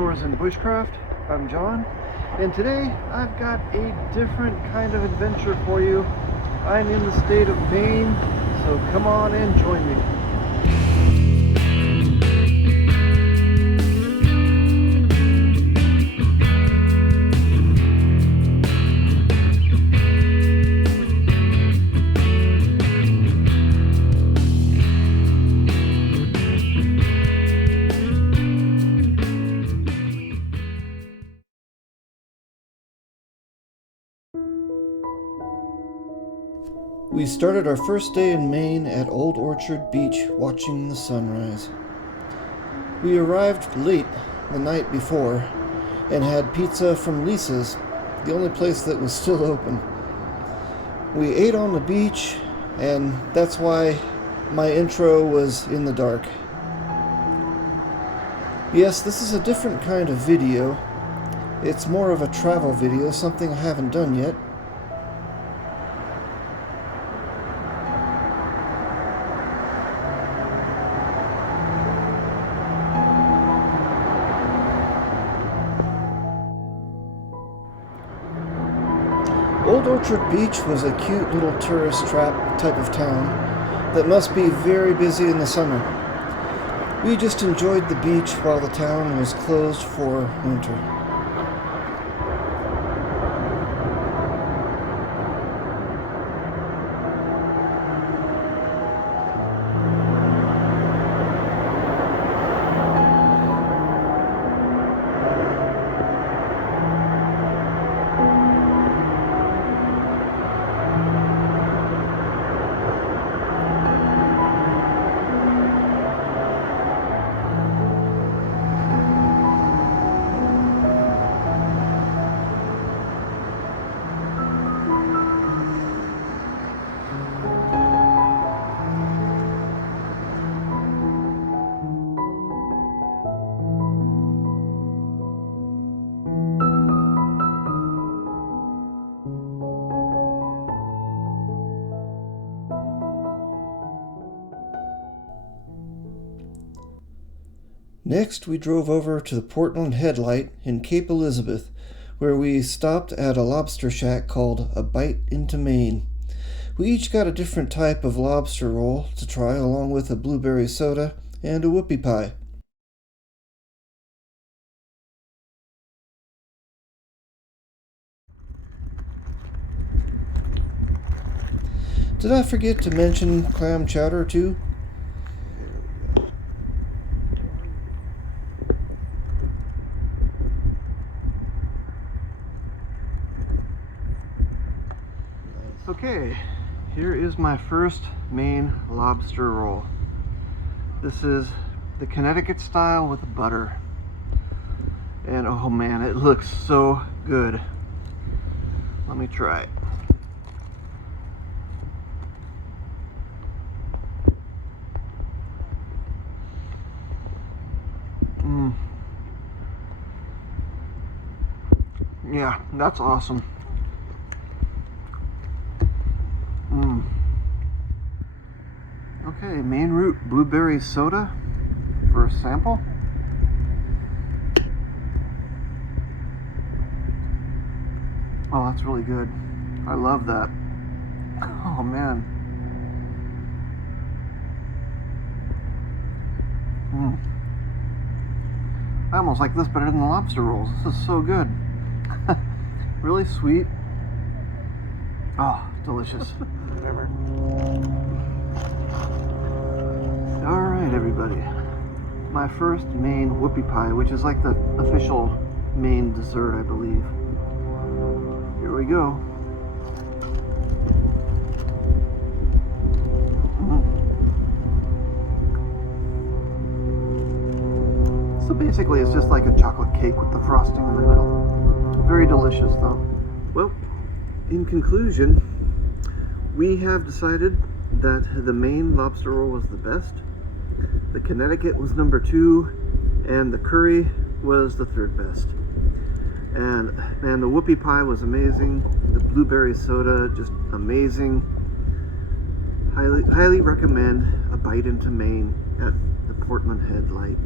Outdoors and Bushcraft. I'm John, and today I've got a different kind of adventure for you. I'm in the state of Maine, so come on and join me. We started our first day in Maine at Old Orchard Beach watching the sunrise. We arrived late the night before and had pizza from Lisa's, the only place that was still open. We ate on the beach, and that's why my intro was in the dark. Yes, this is a different kind of video. It's more of a travel video, something I haven't done yet. Old Orchard Beach was a cute little tourist trap type of town that must be very busy in the summer. We just enjoyed the beach while the town was closed for winter. Next, we drove over to the Portland Headlight in Cape Elizabeth, where we stopped at a lobster shack called A Bite into Maine. We each got a different type of lobster roll to try, along with a blueberry soda and a whoopie pie. Did I forget to mention clam chowder too? Okay, here is my first Maine lobster roll. This is the Connecticut style with butter. And oh man, it looks so good. Let me try it. Yeah, that's awesome. Okay, Maine Root blueberry soda for a sample. Oh, that's really good. I love that. Oh man. I almost like this better than the lobster rolls. This is so good. Really sweet. Oh, delicious. Whatever. Alright everybody, my first Maine whoopie pie, which is like the official Maine dessert, I believe. Here we go. So basically it's just like a chocolate cake with the frosting in the middle. Very delicious though. Well, in conclusion, we have decided that the Maine lobster roll was the best. The Connecticut was number 2, and the curry was the 3rd best. And man, the whoopie pie was amazing. The blueberry soda, just amazing. Highly recommend A Bite into Maine at the Portland Headlight.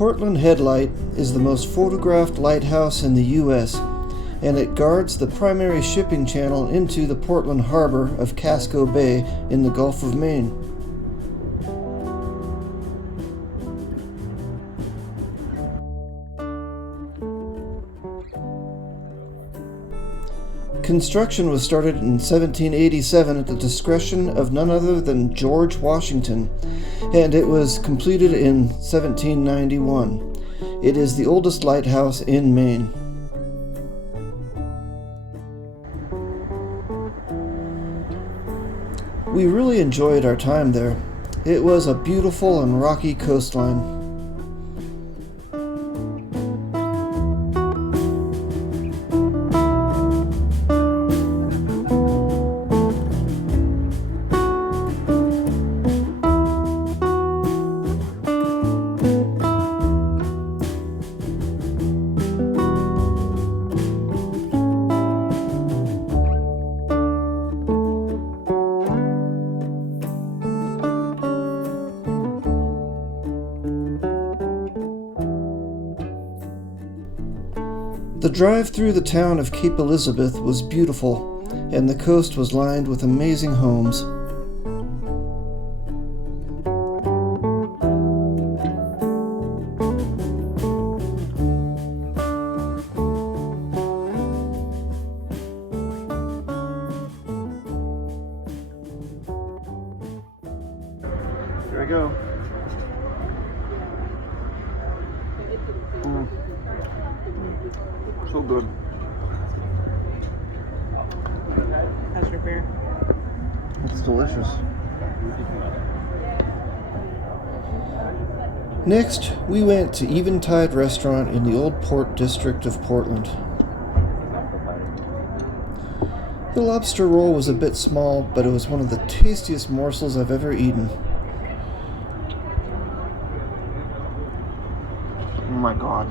Portland Headlight is the most photographed lighthouse in the U.S., and it guards the primary shipping channel into the Portland harbor of Casco Bay in the Gulf of Maine. Construction was started in 1787 at the discretion of none other than George Washington, and it was completed in 1791. It is the oldest lighthouse in Maine. We really enjoyed our time there. It was a beautiful and rocky coastline. The drive through the town of Cape Elizabeth was beautiful, and the coast was lined with amazing homes. There we go. So good. How's your beer? It's delicious. Next, we went to Eventide Restaurant in the Old Port District of Portland. The lobster roll was a bit small, but it was one of the tastiest morsels I've ever eaten. Oh my God.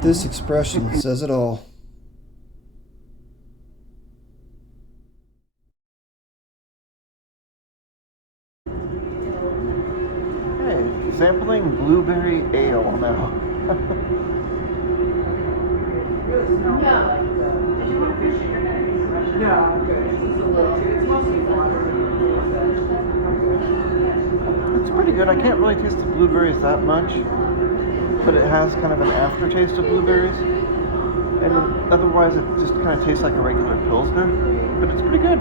This expression says it all. Hey, sampling blueberry ale now. It's pretty good. I can't really taste the blueberries that much, but it has kind of an aftertaste of blueberries. And otherwise it just kind of tastes like a regular Pilsner, but it's pretty good.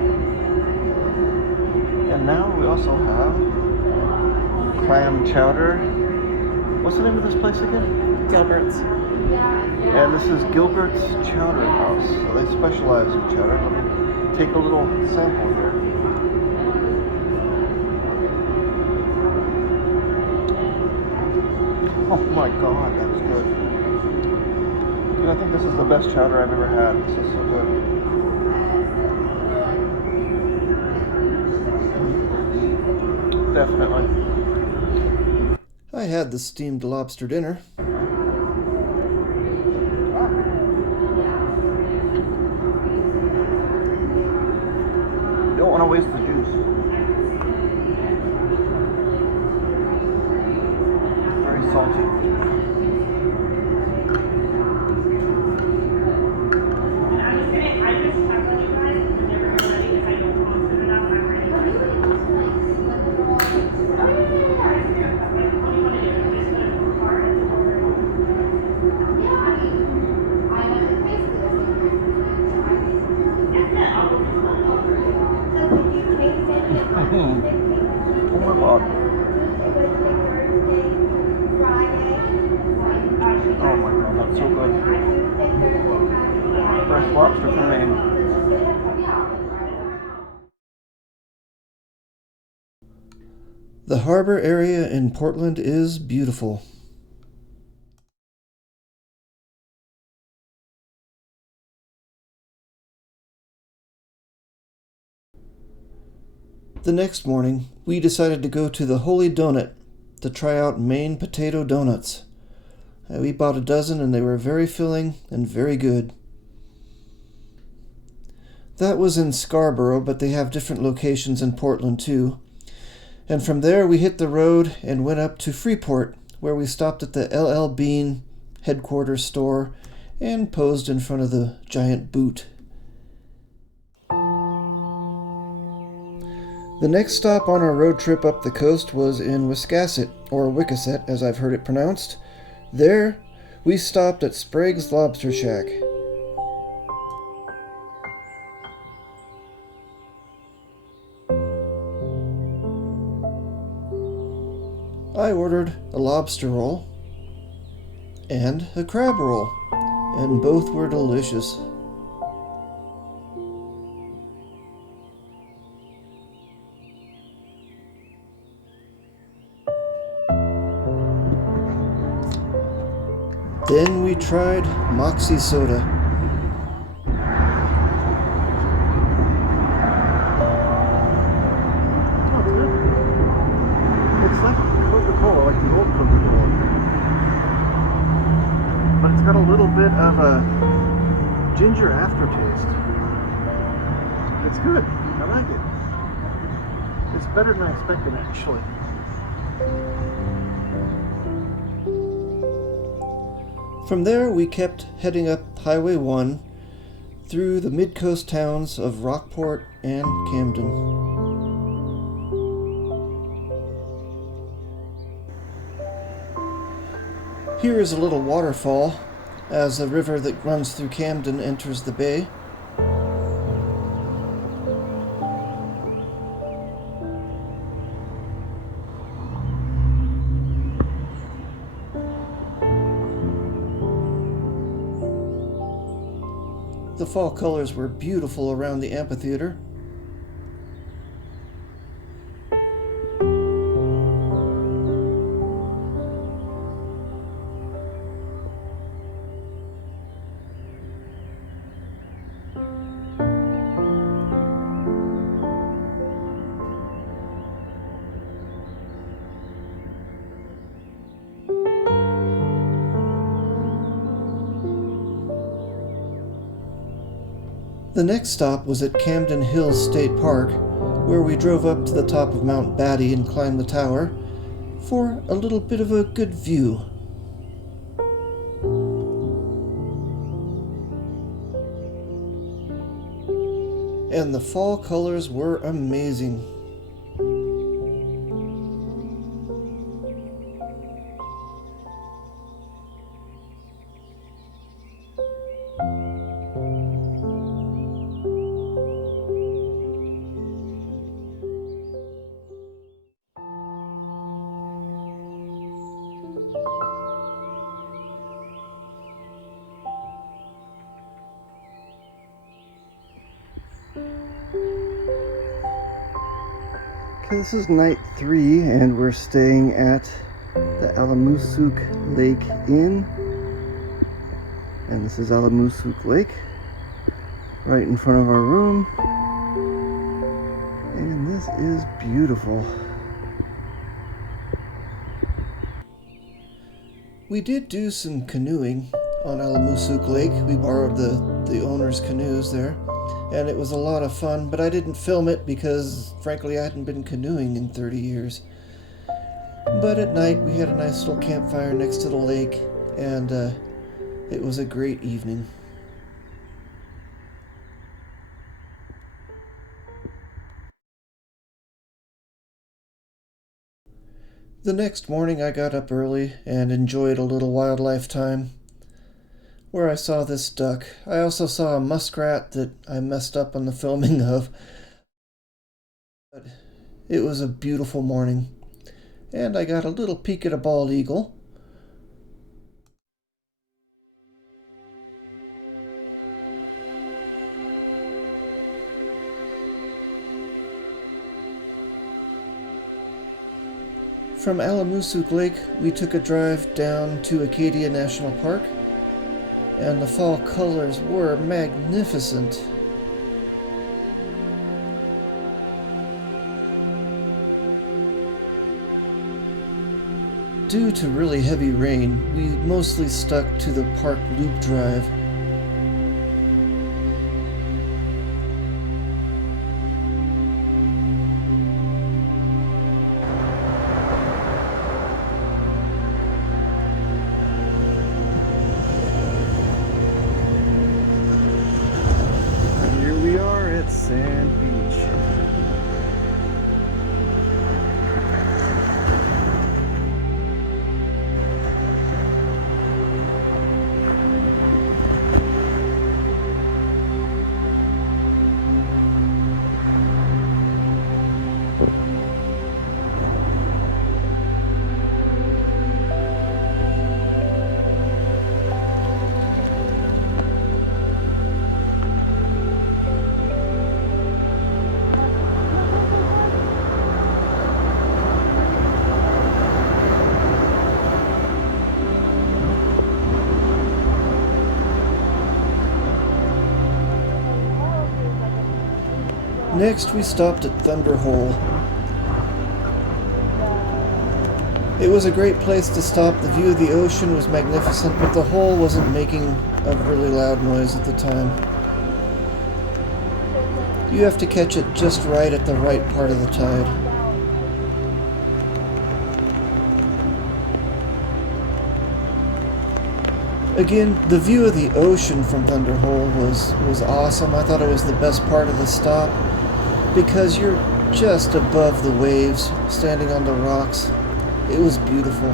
And now we also have clam chowder. What's the name of this place again? Gilbert's. And this is Gilbert's Chowder House. So they specialize in chowder. Let me take a little sample here. Oh my God, that's good. Dude, I think this is the best chowder I've ever had. This is so good. Definitely. I had the steamed lobster dinner. Don't want to waste the juice. Very salty. Oh my God. Oh my God, that's so good. Fresh lobster from Maine. The harbor area in Portland is beautiful. The next morning, we decided to go to the Holy Donut to try out Maine potato donuts. We bought a dozen and they were very filling and very good. That was in Scarborough, but they have different locations in Portland too. And from there we hit the road and went up to Freeport, where we stopped at the LL Bean headquarters store and posed in front of the giant boot. The next stop on our road trip up the coast was in Wiscasset, or Wickaset as I've heard it pronounced. There, we stopped at Sprague's Lobster Shack. I ordered a lobster roll and a crab roll, and both were delicious. Then we tried Moxie soda. Oh, it's good. It's like Coca-Cola, like the old Coca-Cola. But it's got a little bit of a ginger aftertaste. It's good. I like it. It's better than I expected, actually. From there, we kept heading up Highway 1 through the mid-coast towns of Rockport and Camden. Here is a little waterfall as the river that runs through Camden enters the bay. The fall colors were beautiful around the amphitheater. The next stop was at Camden Hills State Park, where we drove up to the top of Mount Batty and climbed the tower for a little bit of a good view. And the fall colors were amazing. Okay, this is night 3 and we're staying at the Alamoosook Lake Inn. And this is Alamoosook Lake, right in front of our room. And this is beautiful. We did do some canoeing on Alamoosook Lake. We borrowed the owner's canoes there. And it was a lot of fun, but I didn't film it because, frankly, I hadn't been canoeing in 30 years. But at night, we had a nice little campfire next to the lake, and it was a great evening. The next morning, I got up early and enjoyed a little wildlife time, where I saw this duck. I also saw a muskrat that I messed up on the filming of. But it was a beautiful morning, and I got a little peek at a bald eagle. From Alamoosook Lake, we took a drive down to Acadia National Park, and the fall colors were magnificent. Due to really heavy rain, we mostly stuck to the park loop drive. sand beach. Next, we stopped at Thunder Hole. It was a great place to stop. The view of the ocean was magnificent, but the hole wasn't making a really loud noise at the time. You have to catch it just right at the right part of the tide. Again, the view of the ocean from Thunder Hole was awesome. I thought it was the best part of the stop because you're just above the waves, standing on the rocks. It was beautiful.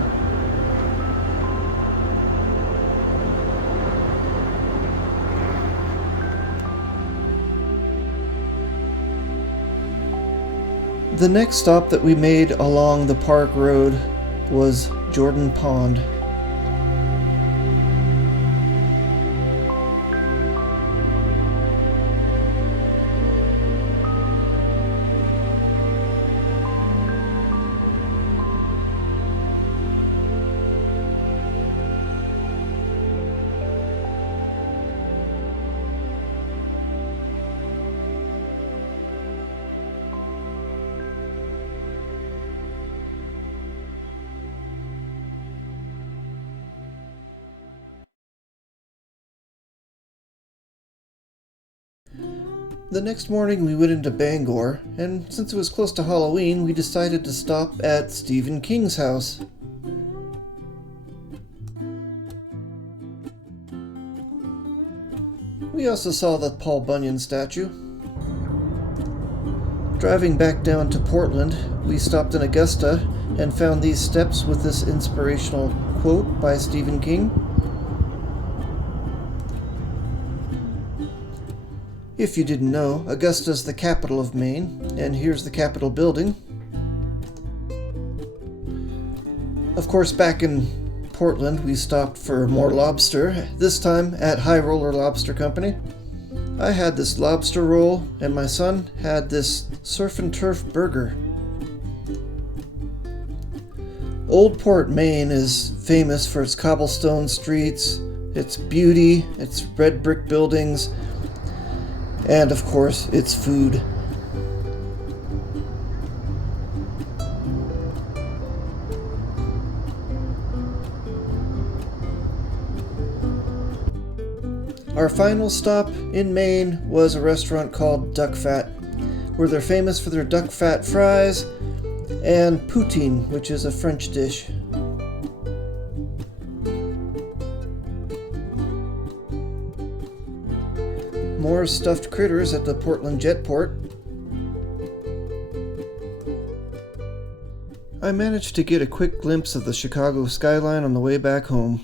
The next stop that we made along the park road was Jordan Pond. The next morning we went into Bangor, and since it was close to Halloween, we decided to stop at Stephen King's house. We also saw the Paul Bunyan statue. Driving back down to Portland, we stopped in Augusta and found these steps with this inspirational quote by Stephen King. If you didn't know, Augusta's the capital of Maine, and here's the Capitol building. Of course, back in Portland, we stopped for more lobster, this time at High Roller Lobster Company. I had this lobster roll, and my son had this surf and turf burger. Old Port, Maine is famous for its cobblestone streets, its beauty, its red brick buildings, and of course, its food. Our final stop in Maine was a restaurant called Duck Fat, where they're famous for their duck fat fries and poutine, which is a French dish. More stuffed critters at the Portland Jetport. I managed to get a quick glimpse of the Chicago skyline on the way back home.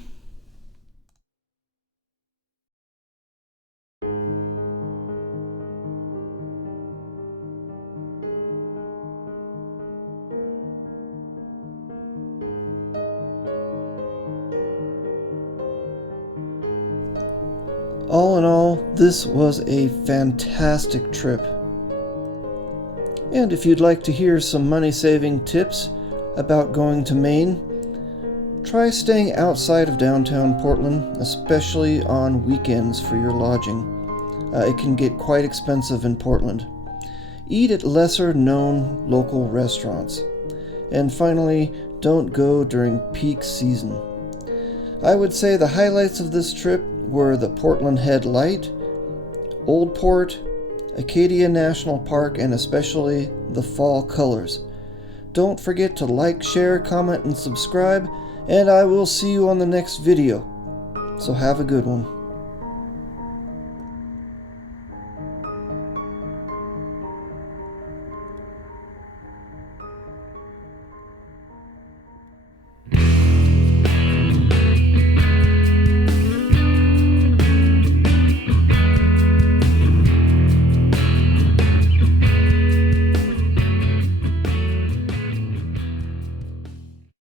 All in all, this was a fantastic trip. And if you'd like to hear some money-saving tips about going to Maine, try staying outside of downtown Portland, especially on weekends for your lodging. It can get quite expensive in Portland. Eat at lesser-known local restaurants. And finally, don't go during peak season. I would say the highlights of this trip were the Portland Head Light, Old Port, Acadia National Park, and especially the fall colors. Don't forget to like, share, comment, and subscribe, and I will see you on the next video. So have a good one.